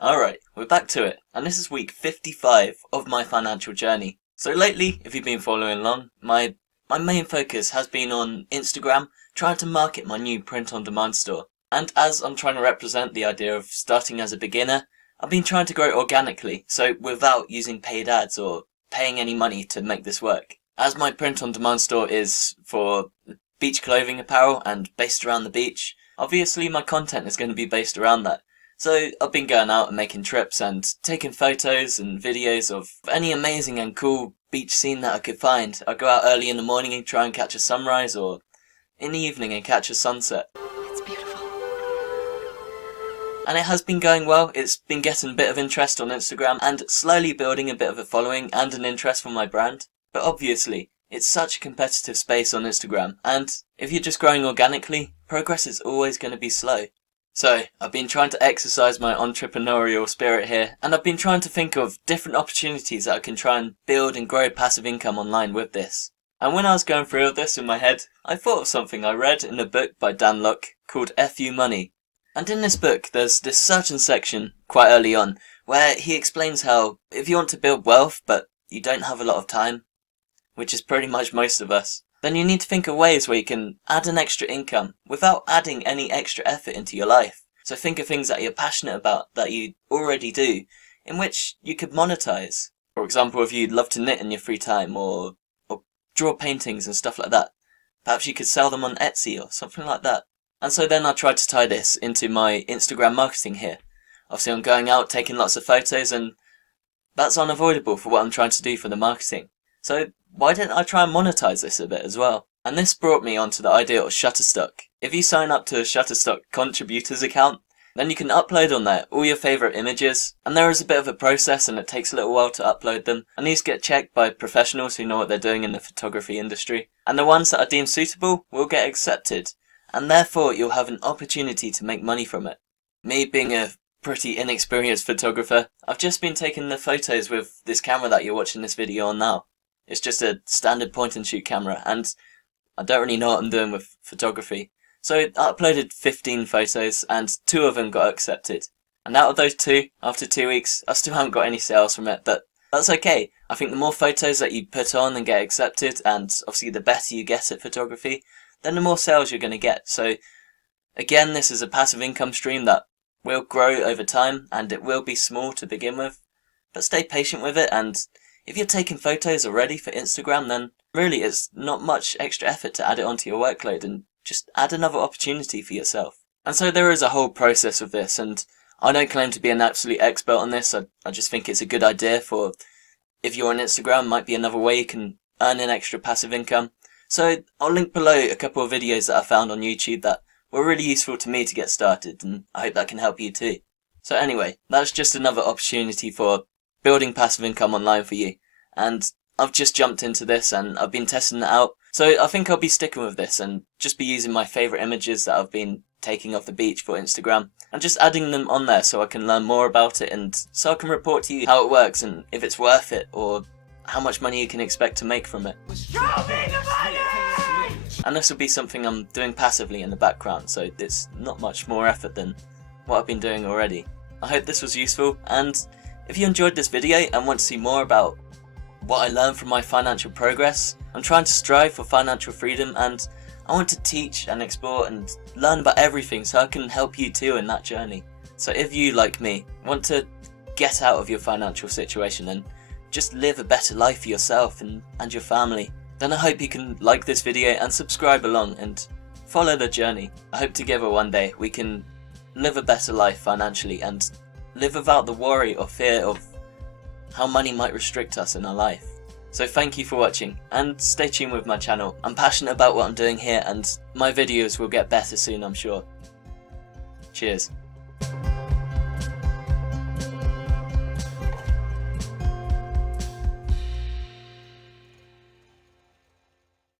Alright, we're back to it, and this is week 55 of my financial journey. So lately, if you've been following along, my main focus has been on Instagram, trying to market my new print-on-demand store. And as I'm trying to represent the idea of starting as a beginner, I've been trying to grow organically, so without using paid ads or paying any money to make this work. As my print-on-demand store is for beach clothing apparel and based around the beach, obviously my content is going to be based around that. So I've been going out and making trips and taking photos and videos of any amazing and cool beach scene that I could find. I go out early in the morning and try and catch a sunrise, or in the evening and catch a sunset. It's beautiful. And it has been going well. It's been getting a bit of interest on Instagram and slowly building a bit of a following and an interest for my brand. But obviously, it's such a competitive space on Instagram, and if you're just growing organically, progress is always going to be slow. So, I've been trying to exercise my entrepreneurial spirit here, and I've been trying to think of different opportunities that I can try and build and grow passive income online with this. And when I was going through all this in my head, I thought of something I read in a book by Dan Lok called FU Money. And in this book, there's this certain section, quite early on, where he explains how if you want to build wealth, but you don't have a lot of time, which is pretty much most of us, then you need to think of ways where you can add an extra income without adding any extra effort into your life. So think of things that you're passionate about that you already do, in which you could monetize. For example, if you'd love to knit in your free time or draw paintings and stuff like that, perhaps you could sell them on Etsy or something like that. And so then I tried to tie this into my Instagram marketing here. Obviously I'm going out taking lots of photos, and that's unavoidable for what I'm trying to do for the marketing. So why didn't I try and monetize this a bit as well? And this brought me onto the idea of Shutterstock. If you sign up to a Shutterstock contributors account, then you can upload on there all your favourite images, and there is a bit of a process and it takes a little while to upload them, and these get checked by professionals who know what they're doing in the photography industry, and the ones that are deemed suitable will get accepted, and therefore you'll have an opportunity to make money from it. Me being a pretty inexperienced photographer, I've just been taking the photos with this camera that you're watching this video on now. It's just a standard point and shoot camera, and I don't really know what I'm doing with photography. So I uploaded 15 photos and 2 of them got accepted. And out of those 2, after 2 weeks, I still haven't got any sales from it, but that's okay. I think the more photos that you put on and get accepted, and obviously the better you get at photography, then the more sales you're going to get. So again, this is a passive income stream that will grow over time, and it will be small to begin with, but stay patient with it. And if you're taking photos already for Instagram, then really it's not much extra effort to add it onto your workload and just add another opportunity for yourself. And so there is a whole process of this, and I don't claim to be an absolute expert on this. I just think it's a good idea for if you're on Instagram, might be another way you can earn an extra passive income. So I'll link below a couple of videos that I found on YouTube that were really useful to me to get started, and I hope that can help you too. So anyway, that's just another opportunity for building passive income online for you, and I've just jumped into this and I've been testing it out, so I think I'll be sticking with this and just be using my favourite images that I've been taking off the beach for Instagram and just adding them on there so I can learn more about it, and so I can report to you how it works and if it's worth it or how much money you can expect to make from it. Show me the money! And this will be something I'm doing passively in the background, so it's not much more effort than what I've been doing already. I hope this was useful, and if you enjoyed this video and want to see more about what I learned from my financial progress, I'm trying to strive for financial freedom, and I want to teach and explore and learn about everything so I can help you too in that journey. So if you, like me, want to get out of your financial situation and just live a better life for yourself and your family, then I hope you can like this video and subscribe along and follow the journey. I hope together one day we can live a better life financially and live without the worry or fear of how money might restrict us in our life. So thank you for watching, and stay tuned with my channel. I'm passionate about what I'm doing here, and my videos will get better soon, I'm sure. Cheers.